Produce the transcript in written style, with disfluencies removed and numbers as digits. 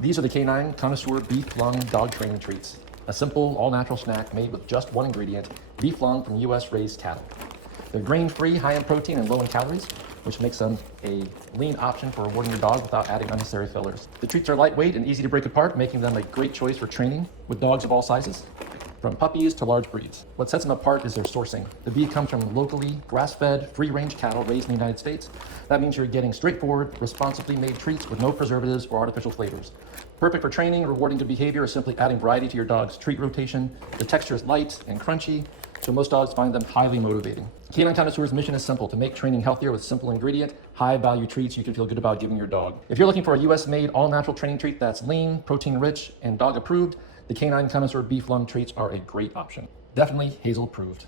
These are the K9 Connoisseur beef lung dog training treats. A simple, all-natural snack made with just one ingredient, beef lung from U.S.-raised cattle. They're grain-free, high in protein, and low in calories, which makes them a lean option for rewarding your dog without adding unnecessary fillers. The treats are lightweight and easy to break apart, making them a great choice for training with dogs of all sizes, from puppies to large breeds. What sets them apart is their sourcing. The beef comes from locally grass-fed, free-range cattle raised in the United States. That means you're getting straightforward, responsibly made treats with no preservatives or artificial flavors. Perfect for training, rewarding good behavior, or simply adding variety to your dog's treat rotation. The texture is light and crunchy, so most dogs find them highly motivating. K9 Connoisseur's mission is simple: to make training healthier with simple ingredient, high-value treats you can feel good about giving your dog. If you're looking for a US-made, all-natural training treat that's lean, protein-rich, and dog-approved, the K9 Connoisseur beef lung treats are a great option. Definitely Hazel approved.